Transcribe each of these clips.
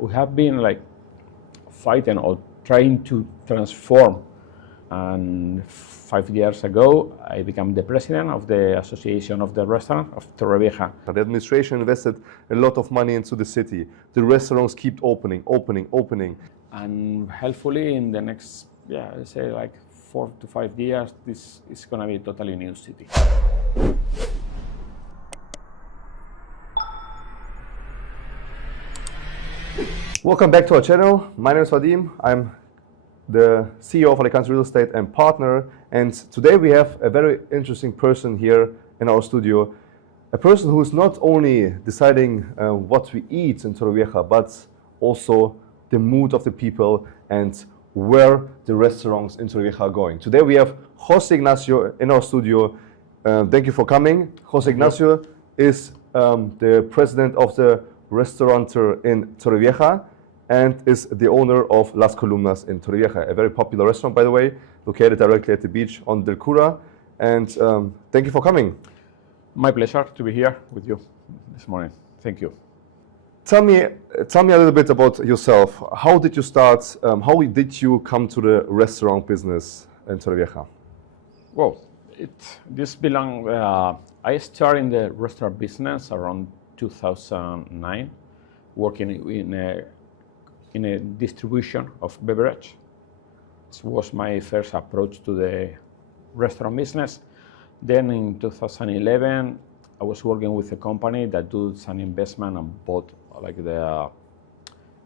we have been like fighting or trying to transform. And 5 years ago, I became the president of the Association of the Restaurant of Torrevieja. The administration invested a lot of money into the city. The restaurants keep opening. And hopefully in the next, let's say like 4 to 5 years, this is going to be a totally new city. Welcome back to our channel. My name is Vadim. I'm the CEO of Alicante Real Estate and partner. And today we have a very interesting person here in our studio. A person who is not only deciding what we eat in Torrevieja, but also the mood of the people and where the restaurants in Torrevieja are going. Today we have Jose Ignacio in our studio. Thank you for coming. Jose Ignacio is the president of the restaurateur in Torrevieja and is the owner of Las Columnas in Torrevieja, a very popular restaurant, by the way, located directly at the beach on Del Cura. And thank you for coming. My pleasure to be here with you this morning. Thank you. Tell me a little bit about yourself. How did you start? How did you come to the restaurant business in Torrevieja? Well, I started in the restaurant business around 2009, working in a distribution of beverage. This was my first approach to the restaurant business. Then in 2011, I was working with a company that does an investment and bought like a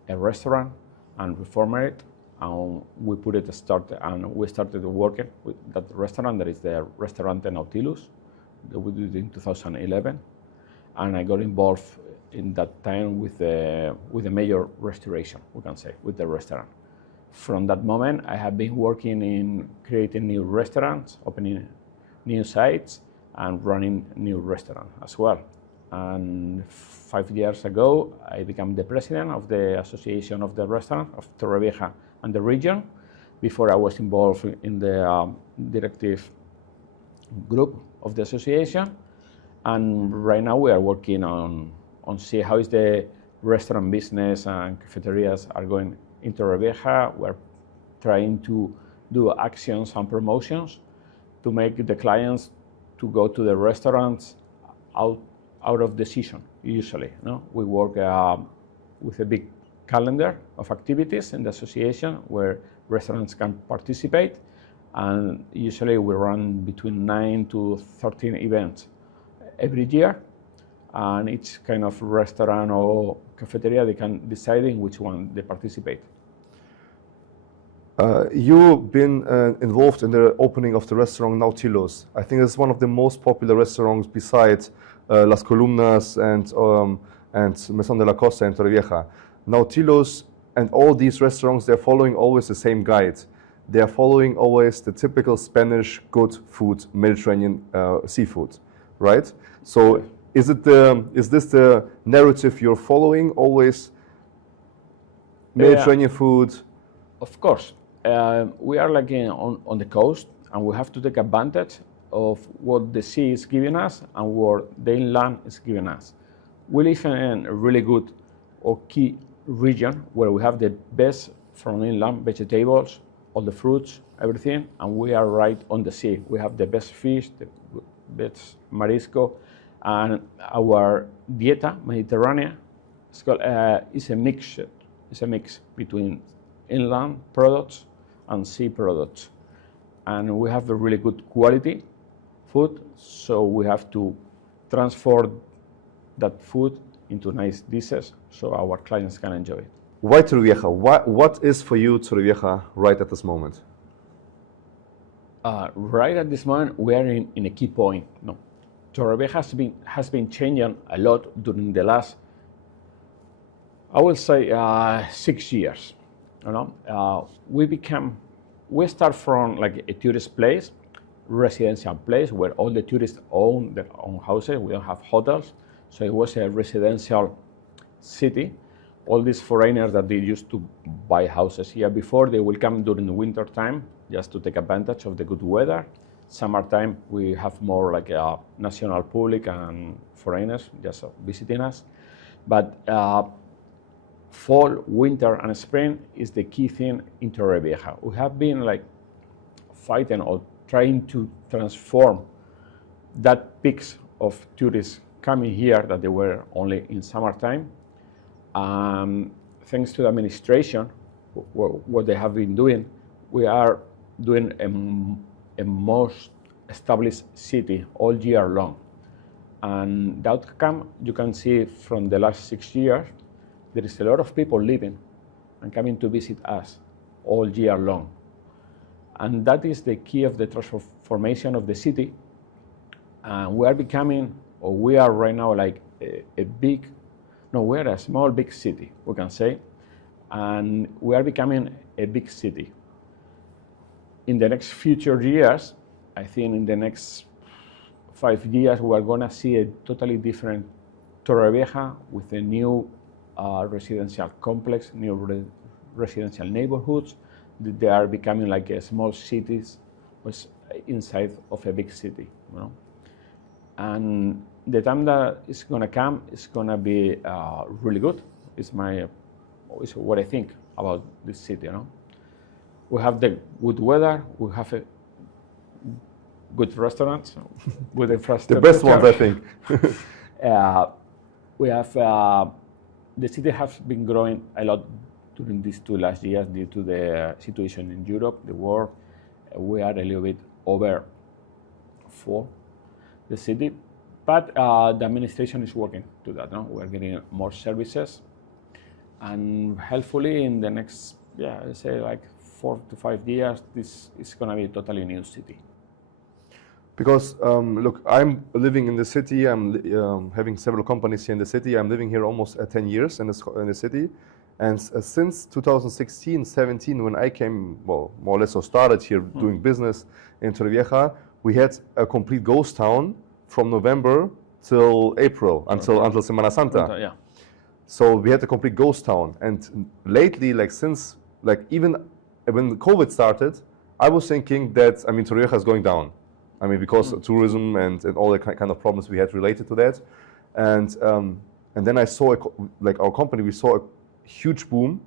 restaurant and reformed it, and we put it we started working with that restaurant. That is the Restaurante Nautilus that we did in 2011, and I got involved in that time with a major restoration, we can say, with the restaurant. From that moment, I have been working in creating new restaurants, opening new sites, and running new restaurants as well. And 5 years ago, I became the president of the Association of the Restaurant of Torrevieja and the region. Before, I was involved in the directive group of the association. And right now, we are working on see how is the restaurant business and cafeterias are going in Torrevieja. We're trying to do actions and promotions to make the clients to go to the restaurants out of the season, usually. No? We work with a big calendar of activities in the association where restaurants can participate, and usually we run between 9 to 13 events every year, and each kind of restaurant or cafeteria, they can decide in which one they participate. You've been involved in the opening of the restaurant Nautilus. I think it's one of the most popular restaurants besides Las Columnas and Mesón de la Costa in Torrevieja. Nautilus and all these restaurants, they're following always the same guide. They're following always the typical Spanish good food, Mediterranean seafood, right? So is this the narrative you're following, always Mediterranean food? Of course. We are like on the coast, and we have to take advantage of what the sea is giving us and what the inland is giving us. We live in a really good or key region where we have the best from inland vegetables, all the fruits, everything, and we are right on the sea. We have the best fish, the best marisco, and our dieta, Mediterranean, is a mix. It's a mix between inland products and sea products. And we have a really good quality food, so we have to transfer that food into nice dishes so our clients can enjoy it. Why Torrevieja? What is for you Torrevieja right at this moment? Right at this moment, we are in a key point. No, Torrevieja has been changing a lot during the last, I will say, 6 years. You know, we start from like a tourist place, residential place where all the tourists own their own houses. We don't have hotels, so it was a residential city. All these foreigners that they used to buy houses here before, they will come during the winter time just to take advantage of the good weather. Summertime, we have more like a national public and foreigners just visiting us. But fall, winter, and spring is the key thing in Torrevieja. We have been like fighting or trying to transform that peaks of tourists coming here that they were only in summertime. Thanks to the administration, what they have been doing, we are doing a most established city all year long. And the outcome, you can see from the last 6 years, there is a lot of people living and coming to visit us all year long. And that is the key of the transformation of the city. And we are becoming, or we are right now like we're a small, big city, we can say. And we are becoming a big city. In the next future years, I think in the next 5 years, we are gonna see a totally different Torrevieja with a new residential complex, new residential neighborhoods. They are becoming like a small cities inside of a big city, you know. And the time that is gonna come is gonna be really good. It's what I think about this city, you know. We have the good weather, we have a good restaurants, good infrastructure. The best ones, I think. We have the city has been growing a lot during these 2 last years due to the situation in Europe, the war. We are a little bit over for the city, but the administration is working to that. No? We are getting more services, and hopefully in the next, I say like 4 to 5 years, this is going to be a totally new city. Because look, I'm living in the city. I'm having several companies here in the city. I'm living here almost 10 years in the city, and since 2016, 17, when I came, well, more or less, or started here doing business in Torrevieja, we had a complete ghost town from November till April until Semana Santa. Yeah. So we had a complete ghost town, and lately, like since, like even when COVID started, I was thinking that Torrevieja is going down. Because of tourism and all the kind of problems we had related to that, and then I saw like our company, we saw a huge boom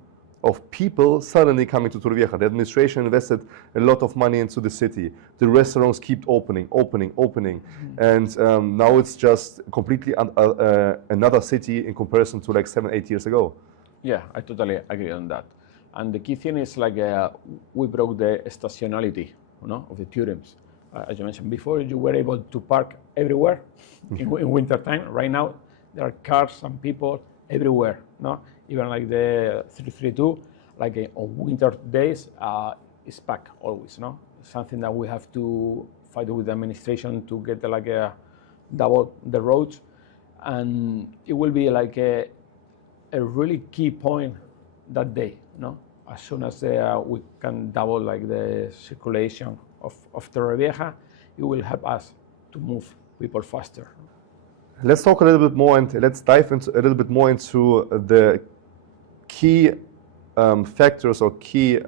of people suddenly coming to Torrevieja. The administration invested a lot of money into the city. The restaurants keep opening, and now it's just completely another city in comparison to like 7-8 years ago. Yeah, I totally agree on that. And the key thing is like we broke the estationality, of the tourists. As you mentioned before, you were able to park everywhere in winter time. Right now, there are cars and people everywhere. No, even like the 332, like on winter days, is packed always. No, something that we have to fight with the administration to get like a double the roads, and it will be like a really key point that day. No, as soon as we can double like the circulation of Torrevieja, it will help us to move people faster. Let's talk a little bit more, and let's dive into a little bit more into the key factors or key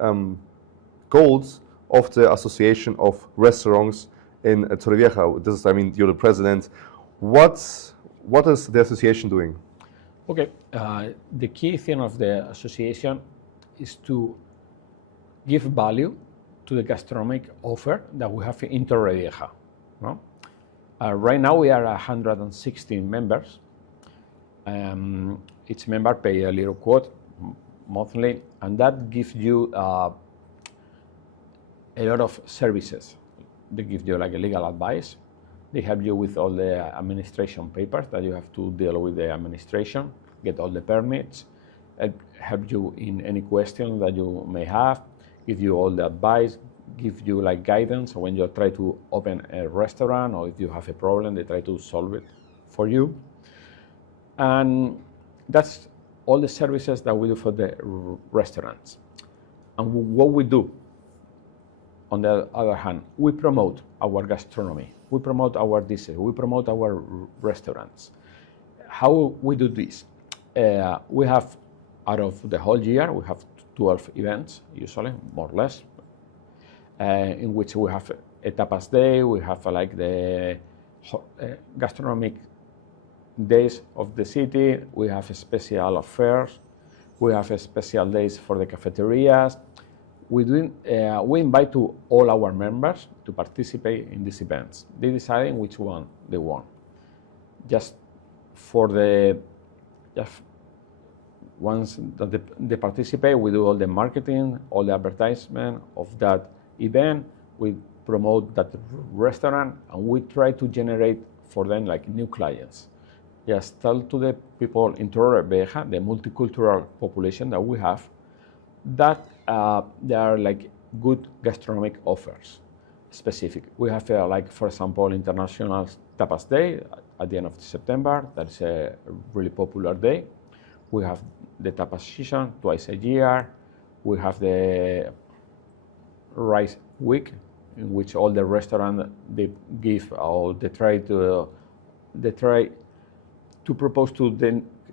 goals of the Association of Restaurants in Torrevieja. This is, you're the president. What is the association doing? Okay, the key thing of the association is to give value to the gastronomic offer that we have in Torrevieja. No? Right now we are 116 members. Each member pay a little quote monthly, and that gives you a lot of services. They give you like a legal advice. They help you with all the administration papers that you have to deal with the administration, get all the permits, help you in any question that you may have, give you all the advice, give you like guidance when you try to open a restaurant, or if you have a problem, they try to solve it for you. And that's all the services that we do for the restaurants. And what we do, on the other hand, we promote our gastronomy, we promote our dishes, we promote our restaurants. How we do this? We have, out of the whole year, we have 12 events, usually, more or less, in which we have a tapas day, we have like the gastronomic days of the city, we have special affairs, We have special days for the cafeterias. We invite to all our members to participate in these events. They decide which one they want. Just once that they participate, we do all the marketing, all the advertisement of that event. We promote that restaurant, and we try to generate for them like new clients. Just tell to the people in Torrevieja, the multicultural population that we have, that there are like good gastronomic offers specific. We have like, for example, International Tapas Day at the end of September. That's a really popular day. We have the tapas season twice a year. We have the rice week, in which all the restaurants they give or they try to propose to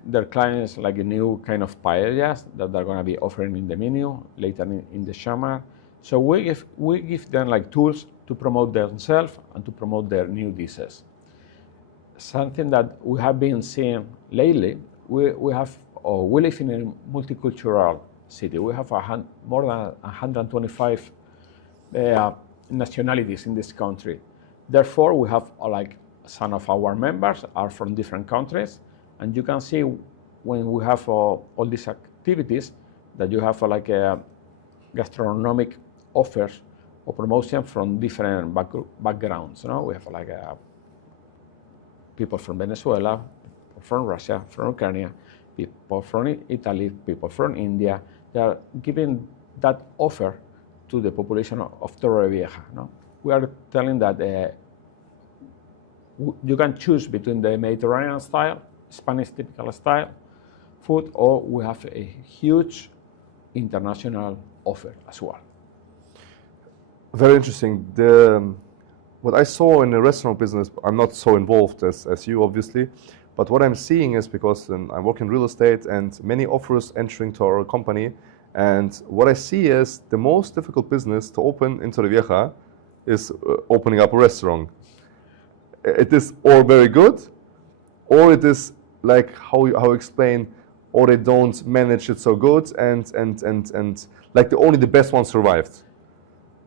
their clients like a new kind of paellas that they're going to be offering in the menu later in the summer. So we give them like tools to promote themselves and to promote their new dishes. Something that we have been seeing lately, we live in a multicultural city. We have more than 125 nationalities in this country. Therefore, we have like some of our members are from different countries, and you can see when we have all these activities that you have like a gastronomic offers or promotion from different backgrounds. You know, we have like people from Venezuela, people from Russia, from Ukraine, people from Italy, people from India. They are giving that offer to the population of Torrevieja. No? We are telling that you can choose between the Mediterranean style, Spanish typical style food, or we have a huge international offer as well. Very interesting. What I saw in the restaurant business, I'm not so involved as you, obviously, but what I'm seeing is because I work in real estate and many offers entering to our company, and what I see is the most difficult business to open in Torrevieja is opening up a restaurant. It is or very good, or it is like how you explain, or they don't manage it so good, and like only the best one survived.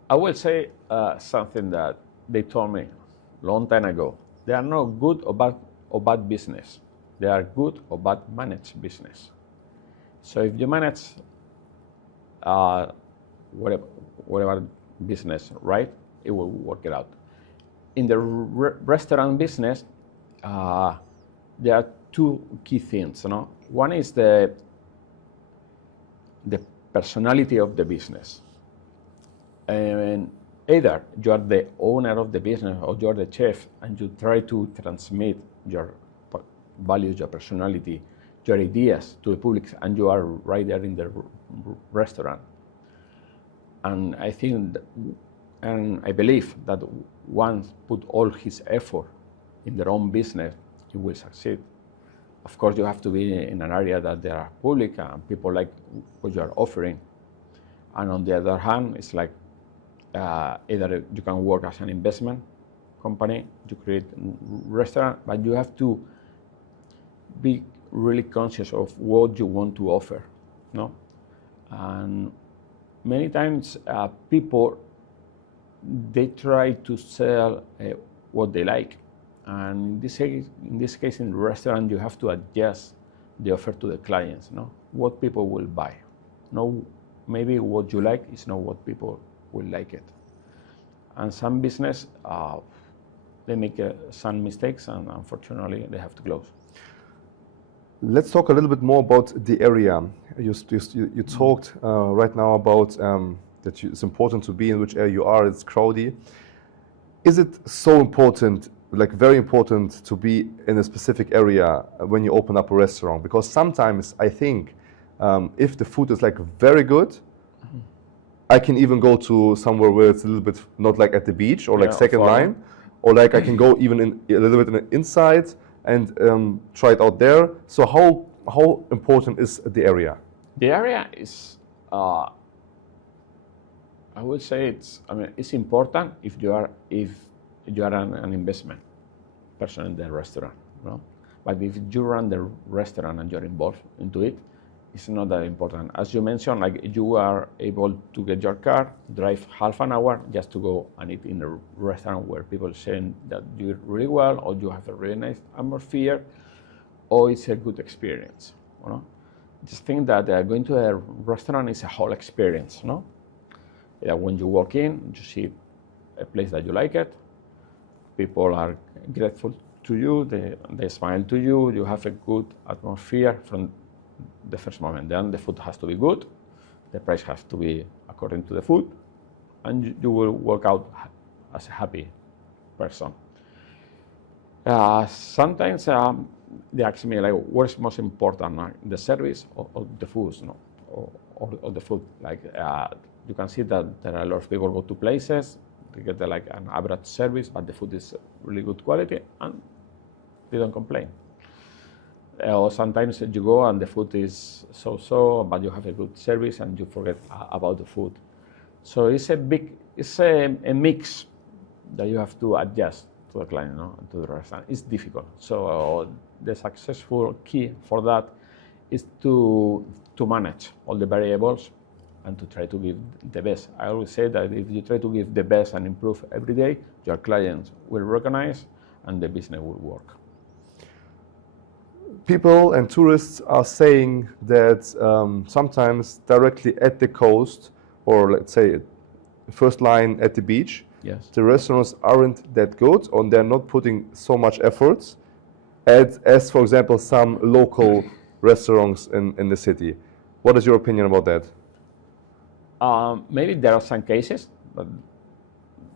I will say something that they told me a long time ago. They are not good or bad business. They are good or bad managed business. So if you manage whatever business right, it will work it out. In the restaurant business, there are two key things. You know? One is the personality of the business. And either you are the owner of the business or you are the chef, and you try to transmit your values, your personality, your ideas to the public, and you are right there in the restaurant. And I think, and I believe that once put all his effort in their own business, he will succeed. Of course, you have to be in an area that there are public and people like what you are offering. And on the other hand, it's like either you can work as an investment company to create a restaurant, but you have to be really conscious of what you want to offer, no? And many times people, they try to sell what they like. And in this case, in the restaurant, you have to adjust the offer to the clients, no? What people will buy. No, maybe what you like is not what people will like it. And some business, they make some mistakes, and unfortunately, they have to close. Let's talk a little bit more about the area. You talked right now about that it's important to be in which area you are. It's crowdy. Is it so important, like very important, to be in a specific area when you open up a restaurant? Because sometimes I think if the food is like very good, I can even go to somewhere where it's a little bit not like at the beach or like second line, or like I can go even in a little bit inside and try it out there. So how important is the area? The area is, I would say it's important if you are an investment person in the restaurant, no? But if you run the restaurant and you're involved into it, it's not that important. As you mentioned, like you are able to get your car, drive half an hour just to go and eat in a restaurant where people are saying that you eat really well, or you have a really nice atmosphere, or it's a good experience. You know? Just think that going to a restaurant is a whole experience. No? When you walk in, you see a place that you like it. People are grateful to you. They smile to you. You have a good atmosphere from the first moment. Then the food has to be good, the price has to be according to the food, and you will walk out as a happy person. Sometimes they ask me like, what's most important, the service or the food, no? or the food? Like you can see that there are a lot of people go to places, they get like an average service, but the food is really good quality, and they don't complain. Or sometimes you go and the food is so-so, but you have a good service and you forget about the food. So it's a mix that you have to adjust to the client, no? To the restaurant. It's difficult. So the successful key for that is to manage all the variables and to try to give the best. I always say that if you try to give the best and improve every day, your clients will recognize and the business will work. People and tourists are saying that sometimes directly at the coast, or let's say first line at the beach, yes, the restaurants aren't that good, or they're not putting so much efforts as for example, some local restaurants in the city. What is your opinion about that? Maybe there are some cases that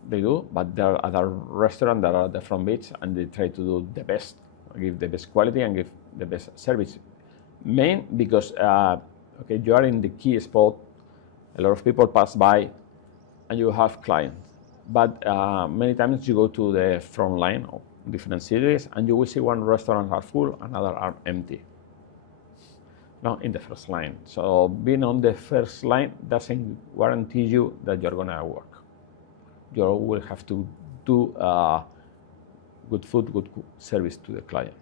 they do, but there are other restaurants that are at the front beach and they try to do the best, give the best quality and give the best service. Main because okay, you are in the key spot, a lot of people pass by, and you have clients. But many times you go to the front line of different cities, and you will see one restaurant are full, another are empty. Not in the first line. So being on the first line doesn't guarantee you that you're gonna work. You will have to do good food, good service to the client.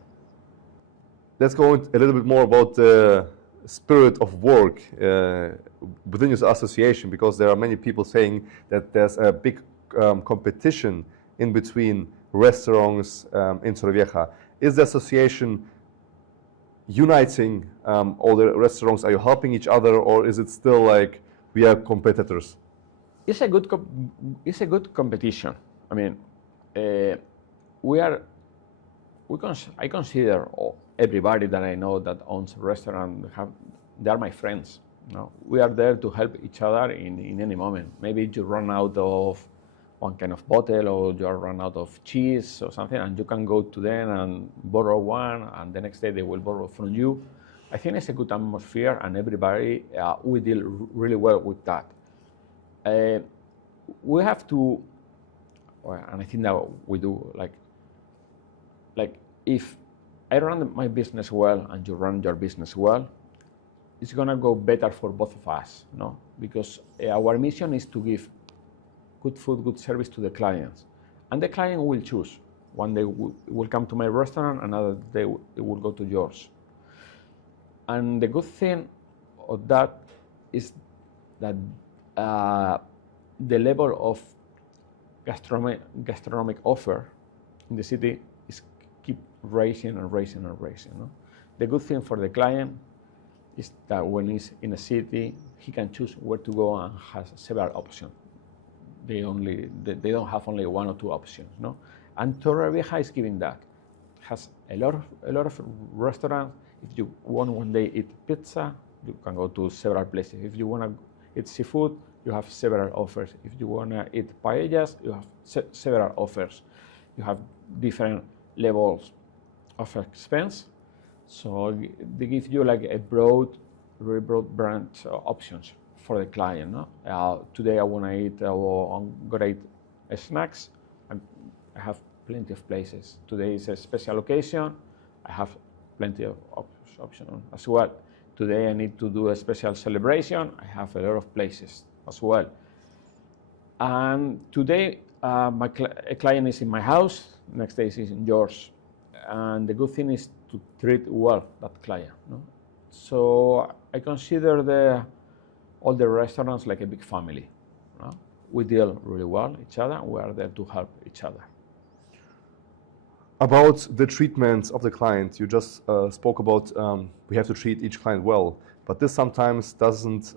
Let's go a little bit more about the spirit of work within your association, because there are many people saying that there's a big competition in between restaurants in Torrevieja. Is the association uniting all the restaurants? Are you helping each other, or is it still like we are competitors? It's a good competition. I mean, I consider everybody that I know that owns a restaurant, they are my friends. No? We are there to help each other in any moment. Maybe you run out of one kind of bottle, or you run out of cheese or something, and you can go to them and borrow one, and the next day they will borrow from you. I think it's a good atmosphere, and everybody, we deal really well with that. We have to, and I think that we do, like if I run my business well and you run your business well, it's gonna go better for both of us, no? Because our mission is to give good food, good service to the clients, and the client will choose. One day will come to my restaurant, another day it will go to yours. And the good thing of that is that the level of gastronomic offer in the city is keep rising and rising and rising. No? The good thing for the client is that when he's in a city, he can choose where to go and has several options. They don't have only one or two options, no. And Torrevieja is giving that. It has a lot of restaurants. If you want one day eat pizza, you can go to several places. If you want to eat seafood, you have several offers. If you want to eat paellas, you have several offers. You have different levels of expense. So they give you like a very broad branch options for the client. No? Today I want to eat, I'm gonna eat snacks. I have plenty of places. Today is a special occasion. I have plenty of options as well. Today I need to do a special celebration. I have a lot of places as well. And today a client is in my house. Next day is in yours. And the good thing is to treat well that client. No? So I consider all the restaurants like a big family. No? We deal really well each other. We are there to help each other. About the treatment of the client, you just spoke about we have to treat each client well, but this sometimes doesn't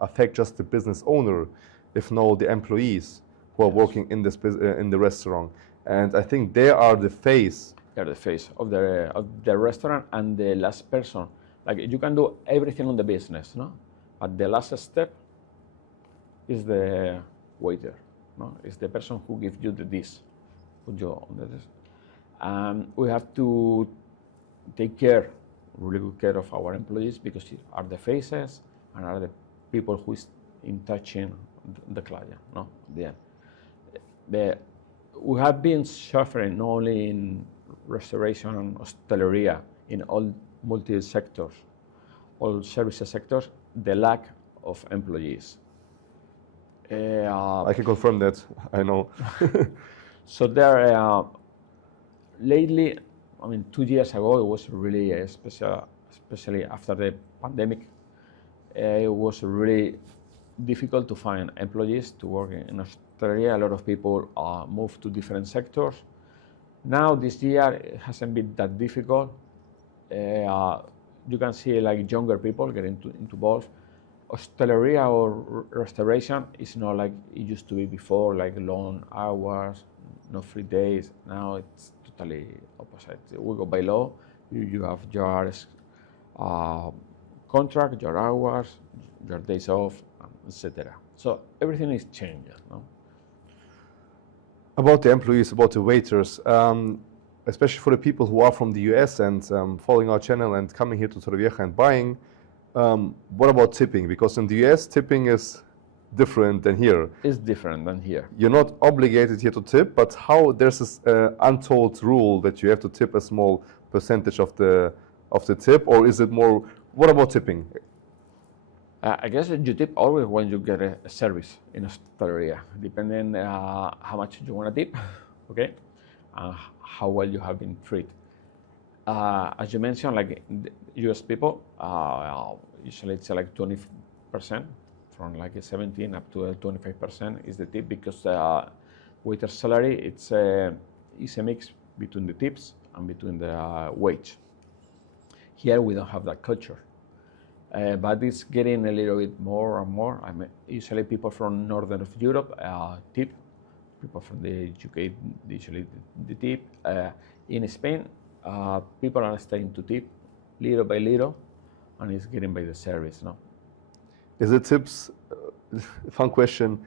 affect just the business owner, if not the employees who are working in this in the restaurant. And I think they are the face. They're the face of the restaurant and the last person. Like you can do everything on the business, no? But the last step is the waiter, no? It's the person who gives you the dish. Put you on the dish. We have to take really good care of our employees because they are the faces and are the people who is in touching the client, no? We have been suffering not only in restoration and hosteleria, in all multi-sectors, all services sectors, the lack of employees. I can confirm that, I know. So there, lately, I mean, 2 years ago, it was really special, especially after the pandemic. It was really difficult to find employees to work in Australia. A lot of people moved to different sectors. Now this year, it hasn't been that difficult. You can see like younger people getting involved. Hosteleria or restoration is not like it used to be before, like long hours, no free days. Now it's totally opposite. We go by law. You have your contract, your hours, your days off, etc. So everything is changing. No? About the employees, about the waiters, especially for the people who are from the US and following our channel and coming here to Torrevieja and buying, what about tipping? Because in the US, tipping is different than here. It's different than here. You're not obligated here to tip, but how there's this untold rule that you have to tip a small percentage of the tip, or is it more? What about tipping? I guess you tip always when you get a service in a hosteleria, depending how much you want to tip, okay, and how well you have been treated. As you mentioned, like US people, usually it's like 20%, from like 17 up to 25% is the tip, because waiter salary it's a mix between the tips and between the wage. Here we don't have that culture, but it's getting a little bit more and more. I mean, usually people from northern of Europe tip. People from the UK usually the tip. In Spain, people are starting to tip little by little, and it's getting by the service. No. Is it tips? Fun question.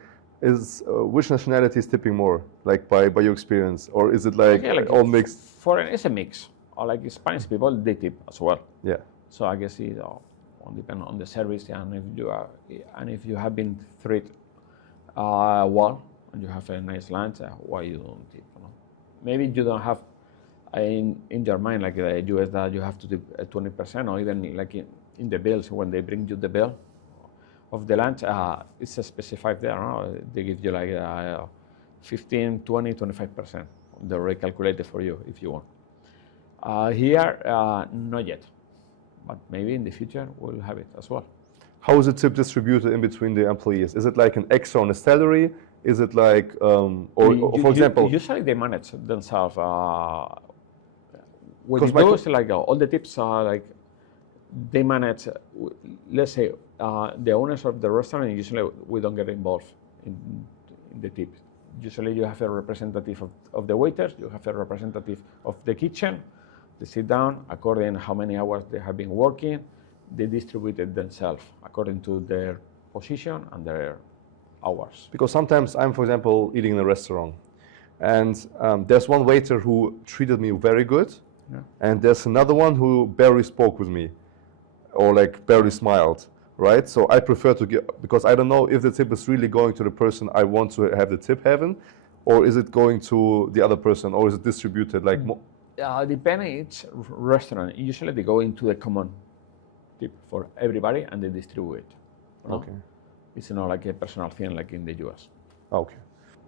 Is which nationality is tipping more, like by your experience, or is it like, all mixed? Foreign, it's a mix. Or like Spanish people, they tip as well. Yeah. So I guess it depends on the service, and if you have been treated well and you have a nice lunch, why you don't tip? You know? Maybe you don't have in your mind like the US that you have to tip 20%, or even like in the bills when they bring you the bill of the lunch, it's specified there. No? They give you like 15, 20, 25%. They're recalculated for you if you want. Here, not yet, but maybe in the future we'll have it as well. How is the tip distributed in between the employees? Is it like an extra on a salary? Is it like, for example? Usually they manage themselves. What you do is like all the tips are like, they manage, let's say, the owners of the restaurant, usually we don't get involved in the tips. Usually you have a representative of the waiters, you have a representative of the kitchen. They sit down according to how many hours they have been working. They distribute it themselves according to their position and their hours. Because sometimes I'm, for example, eating in a restaurant, and there's one waiter who treated me very good, yeah. And there's another one who barely spoke with me, or like barely smiled, right? So I prefer to give, because I don't know if the tip is really going to the person I want to have the tip having, or is it going to the other person, or is it distributed like? Depending each restaurant, usually they go into the common tip for everybody and they distribute it. No? Okay. It's not like a personal thing like in the US. Okay.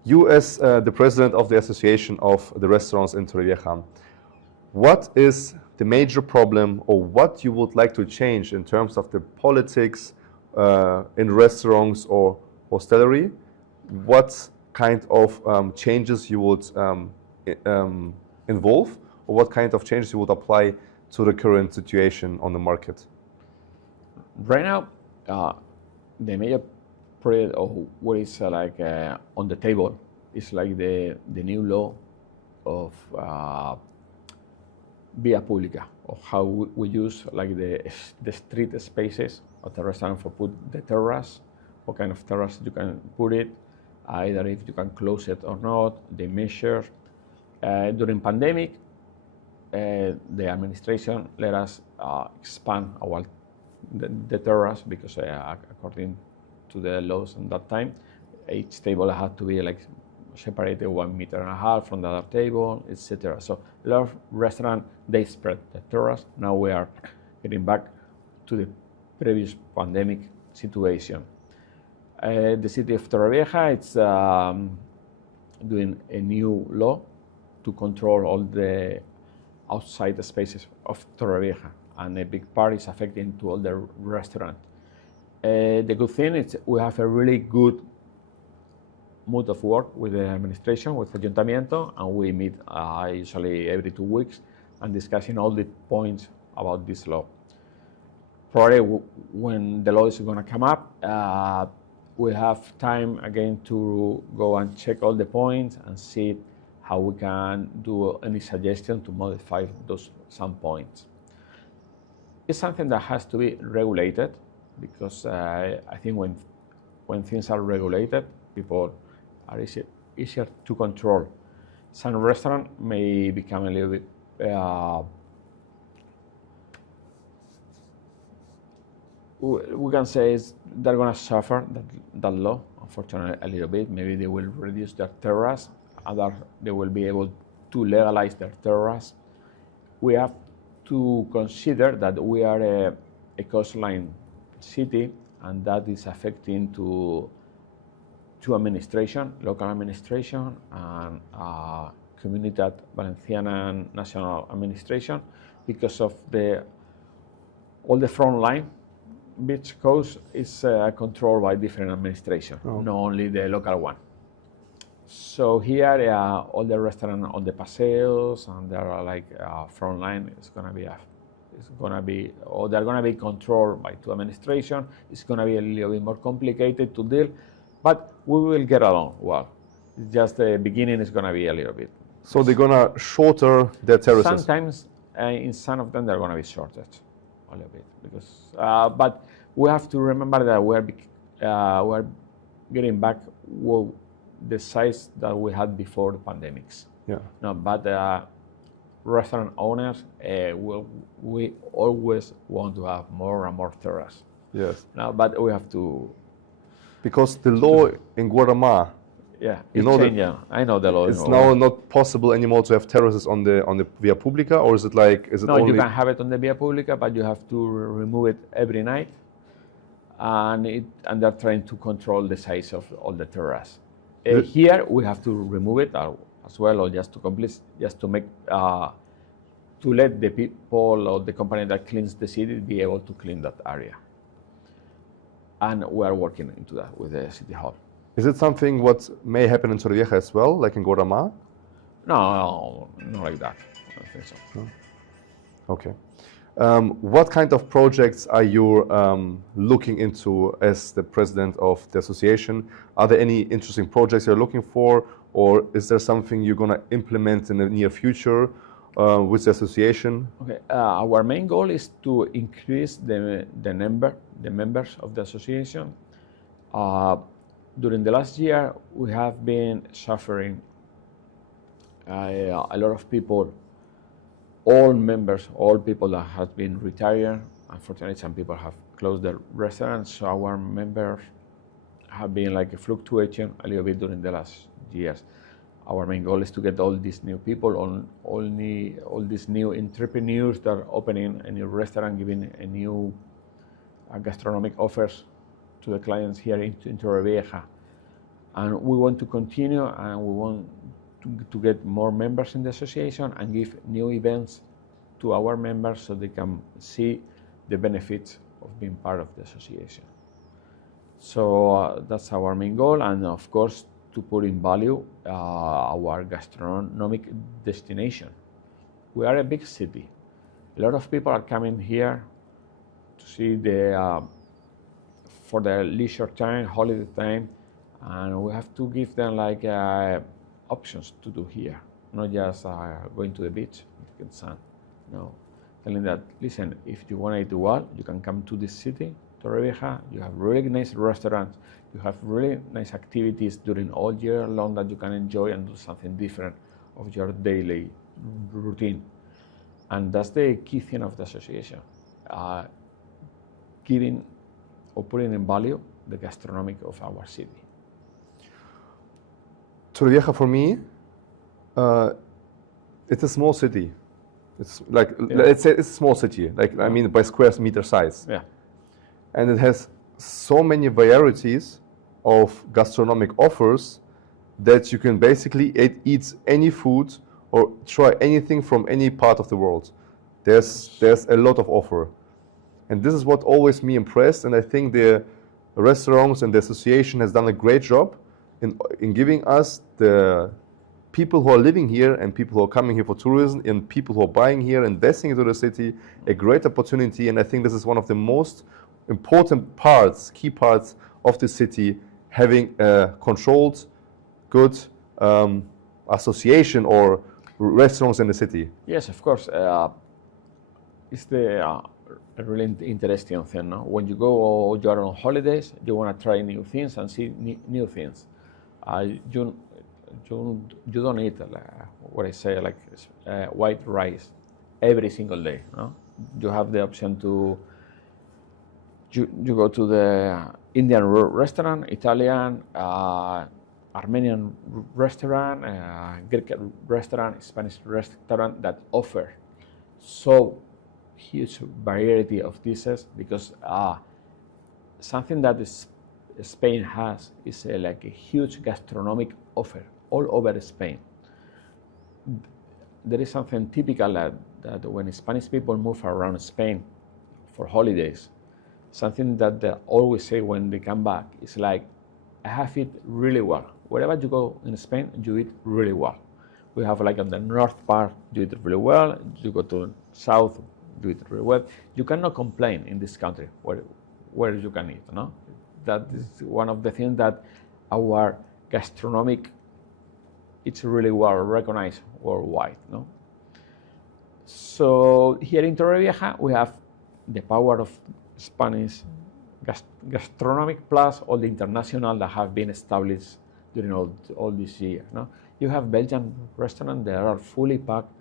You as the president of the Association of the Restaurants in Torrevieja, what is the major problem or what you would like to change in terms of the politics in restaurants or hostelry, what kind of changes you would involve, or what kind of changes you would apply to the current situation on the market? Right now, the major project of what is on the table is like the new law of via pública, of how we use like the street spaces of the restaurant for put the terrace, what kind of terrace you can put it, either if you can close it or not, the measure. During pandemic, the administration let us expand the terrace because according to the laws at that time, each table had to be like separated 1.5 meters from the other table, etc. So a lot of restaurants, they spread the terrace. Now we are getting back to the previous pandemic situation. The city of Torrevieja, it's doing a new law to control all the outside spaces of Torrevieja, and a big part is affecting to all the restaurants. The good thing is we have a really good mood of work with the administration, with the Ayuntamiento, and we meet usually every 2 weeks and discussing all the points about this law. Probably when the law is going to come up, we have time again to go and check all the points and see how we can do any suggestion to modify some points. It's something that has to be regulated because I think when things are regulated, people are easier to control. Some restaurant may become a little bit we can say they're going to suffer that law, unfortunately, a little bit. Maybe they will reduce their terrace, they will be able to legalize their terrace. We have to consider that we are a coastline city, and that is affecting to administration, local administration, and Comunitat Valenciana and National Administration, because of all the front line beach coast is controlled by different administration, not only the local one. So here, all the restaurants on the paseos and there are like front line is going to be, or they're going to be controlled by two administration. It's going to be a little bit more complicated to deal, but we will get along well. It's just the beginning is going to be a little bit. So they're going to shorter their terraces? Sometimes in some of them they're going to be shorted a little bit, because but we have to remember that we're getting back the size that we had before the pandemics. Yeah. No, but restaurant owners, we always want to have more and more terrace. Yes. No, but we have to. Because the law in Guatemala. Yeah, it's changing. I know the law. It's now not possible anymore to have terraces on the Via Pública, or is it like no? You can have it on the Via Pública, but you have to remove it every night, and they're trying to control the size of all the terrace. Here we have to remove it as well, or just to make to let the people or the company that cleans the city be able to clean that area. And we are working into that with the city hall. Is it something what may happen in Torrevieja as well, like in Guatemala? No, not like that. I don't think so. No? Okay. What kind of projects are you looking into as the president of the association? Are there any interesting projects you're looking for, or is there something you're going to implement in the near future with the association? Okay. Our main goal is to increase the members of the association. During the last year, we have been suffering a lot of people. All members, all people that have been retired. Unfortunately, some people have closed their restaurants, so our members have been like fluctuating a little bit during the last years. Our main goal is to get all these new people, all these new entrepreneurs that are opening a new restaurant, giving a new gastronomic offers to the clients here in Torrevieja. And we want to continue, and we want to get more members in the association and give new events to our members so they can see the benefits of being part of the association. So that's our main goal, and of course to put in value our gastronomic destination. We are a big city. A lot of people are coming here to see for their leisure time, holiday time, and we have to give them like options to do here, not just going to the beach in the sun. No, telling that, listen, if you want to eat well, you can come to this city, Torrevieja. You have really nice restaurants. You have really nice activities during all year long that you can enjoy and do something different of your daily routine. And that's the key thing of the association, giving or putting in value the gastronomic of our city. Torrevieja for me, it's a small city. It's like, let's say it's a small city, like I mean by square meter size. Yeah. And it has so many varieties of gastronomic offers that you can basically eat any food or try anything from any part of the world. There's a lot of offer. And this is what always me impressed, and I think the restaurants and the association has done a great job in giving us, the people who are living here and people who are coming here for tourism and people who are buying here, investing into the city, a great opportunity. And I think this is one of the most important parts, key parts of the city, having a controlled, good association or restaurants in the city. Yes, of course. It's a really interesting thing. No? When you go, you are on holidays, you want to try new things and see new things. You don't eat what I say, like white rice every single day. No? You have the option to you go to the Indian restaurant, Italian, Armenian restaurant, Greek restaurant, Spanish restaurant that offer so huge variety of dishes, because something that Spain has is like a huge gastronomic offer all over Spain. There is something typical that when Spanish people move around Spain for holidays, something that they always say when they come back is like, I have eaten really well. Wherever you go in Spain, you eat really well. We have like on the north part, you eat really well. You go to south, you eat really well. You cannot complain in this country where you can eat. No, that is one of the things that our gastronomic, it's really well recognized worldwide. No, so here in Torrevieja we have the power of Spanish gastronomic plus all the international that have been established during all this year. No? You have Belgian restaurants that are fully packed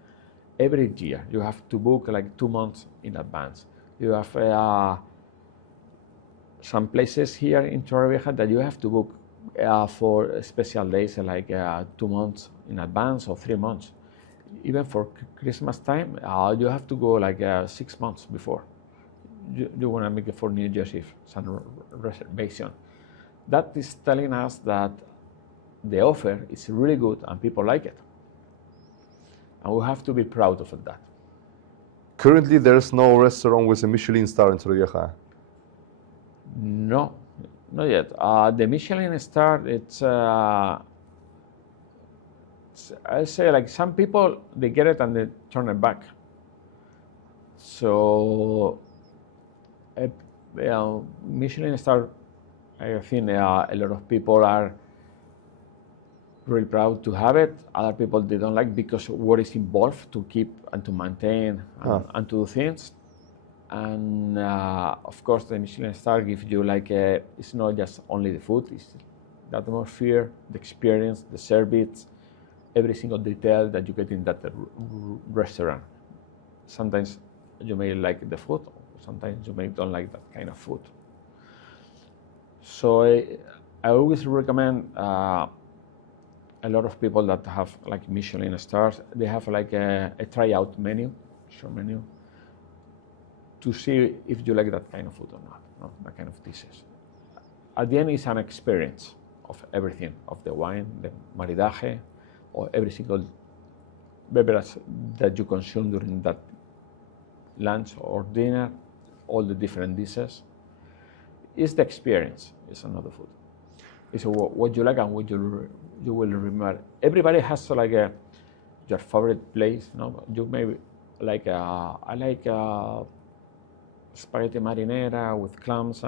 every year. You have to book like 2 months in advance. You have some places here in Torrevieja that you have to book for special days like 2 months in advance or 3 months. Even for Christmas time, you have to go like 6 months before. You want to make it for New Year's Eve, some reservation. That is telling us that the offer is really good and people like it. And we have to be proud of that. Currently, there's no restaurant with a Michelin star in Torrevieja. No, not yet. The Michelin star, I say like some people, they get it and they turn it back. So, Michelin star, I think a lot of people are really proud to have it. Other people, they don't like because what is involved to keep and to maintain and to do things. And of course, the Michelin star gives you like it's not just only the food, it's the atmosphere, the experience, the service, every single detail that you get in that restaurant. Sometimes you may like the food, sometimes you may don't like that kind of food. So I always recommend a lot of people that have like Michelin stars, they have like a tryout menu, short menu, to see if you like that kind of food or not, no? That kind of dishes. At the end, it's an experience of everything, of the wine, the maridaje, or every single beverage that you consume during that lunch or dinner, all the different dishes. It's the experience. It's another food. It's what you like and what you will remember. Everybody has like your favorite place. You maybe like I like spaghetti marinara with clams,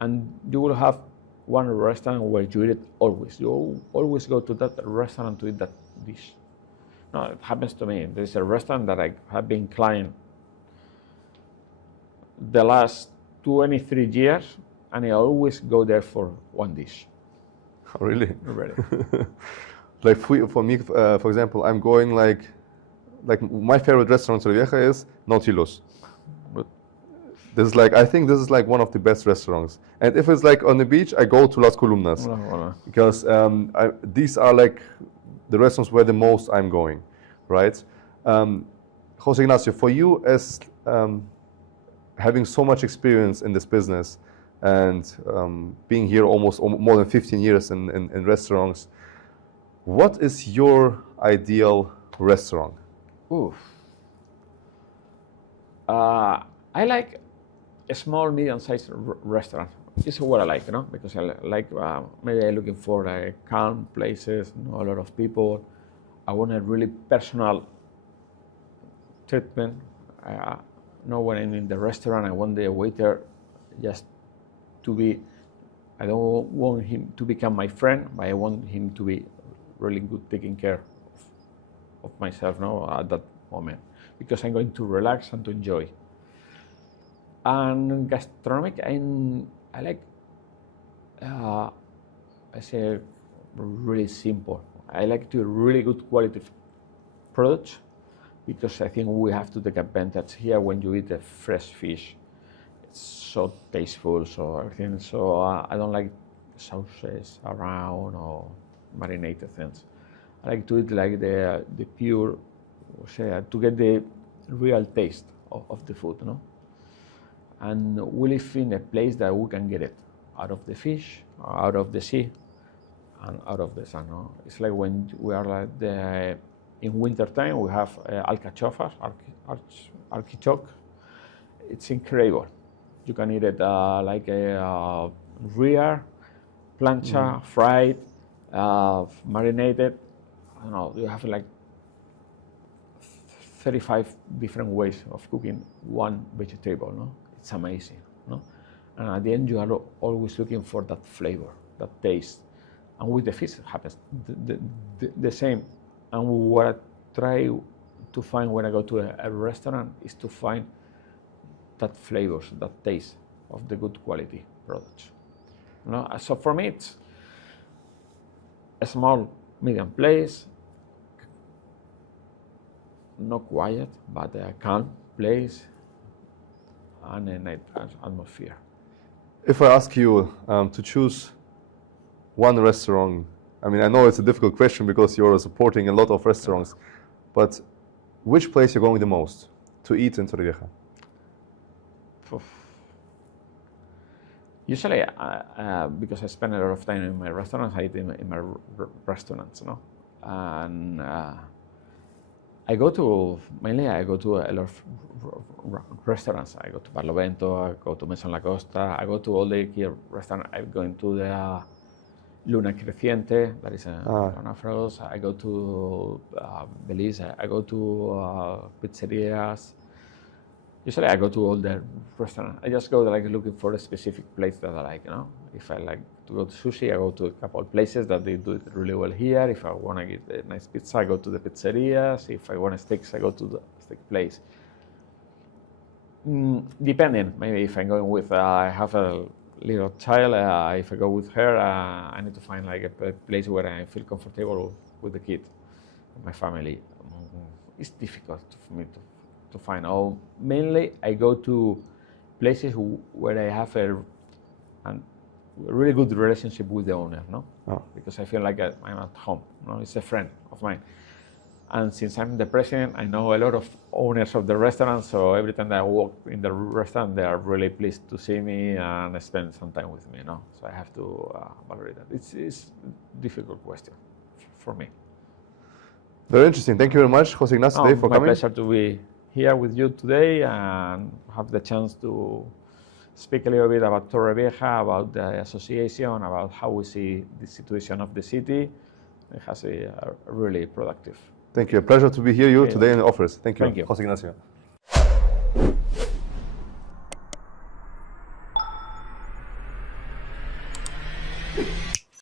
and you will have one restaurant where you eat it always. You always go to that restaurant to eat that dish. No, it happens to me. There's a restaurant that I have been client the last 23 years, and I always go there for one dish. Oh, really? Really. Like for me, for example, I'm going like my favorite restaurant in Torrevieja is Nautilus. But this is I think this is like one of the best restaurants. And if it's like on the beach, I go to Las Columnas because these are like the restaurants where the most I'm going, right? Jose Ignacio, for you as having so much experience in this business and being here almost more than 15 years in restaurants, what is your ideal restaurant? Oof. I like a small, medium-sized restaurant. This is what I like, because I like maybe I'm looking for calm places, not a lot of people. I want a really personal treatment. When I'm in the restaurant, I want the waiter just to be. I don't want him to become my friend, but I want him to be really good taking care of myself at that moment, because I'm going to relax and to enjoy. And gastronomic, I like, I say, really simple. I like to really good quality products, because I think we have to take advantage here when you eat a fresh fish. It's so tasteful, so everything. So I don't like sauces around or marinated things. I like to eat like the pure, to get the real taste of the food, And we live in a place that we can get it out of the fish, out of the sea, and out of the sun. It's like when we are in winter time, we have alcachofas, artichoke. It's incredible. You can eat it like a rear, plancha, fried, marinated. I don't know, you have like 35 different ways of cooking one vegetable. It's amazing. And at the end, you are always looking for that flavor, that taste. And with the fish, it happens the same. And what I try to find when I go to a restaurant is to find that flavors, that taste of the good quality products. So for me, it's a small, medium place, not quiet, but a calm place and a nice atmosphere. If I ask you to choose one restaurant, I mean, I know it's a difficult question because you're supporting a lot of restaurants, but which place you're going the most to eat in Torrevieja? Usually, because I spend a lot of time in my restaurants, I eat in my restaurants, and I go to a lot of restaurants. I go to Barlovento, I go to Maison La Costa, I go to all the key restaurants. I'm going to the Luna Creciente, that is on Afros. I go to Belize, I go to pizzerias. Usually I go to all the restaurants. I just go looking for a specific place that I like, If I like to go to sushi, I go to a couple of places that they do it really well here. If I want to get a nice pizza, I go to the pizzerias. If I want steaks, I go to the steak place. Depending, maybe if I'm going with, I have a little child, if I go with her, I need to find like a place where I feel comfortable with the kid, my family. It's difficult for me to find. Mainly, I go to places where I have a really good relationship with the owner, because I feel like I'm at home. It's a friend of mine. And since I'm the president, I know a lot of owners of the restaurant, so every time that I walk in the restaurant, they are really pleased to see me and spend some time with me, So I have to validate that. It's a difficult question for me. Very interesting. Thank you very much, Jose Ignacio, for coming. My pleasure to be here with you today and have the chance to speak a little bit about Torrevieja, about the association, about how we see the situation of the city. It has a really productive. Thank you. A pleasure to be here today in the office. Thank you. Thank you. José Ignacio.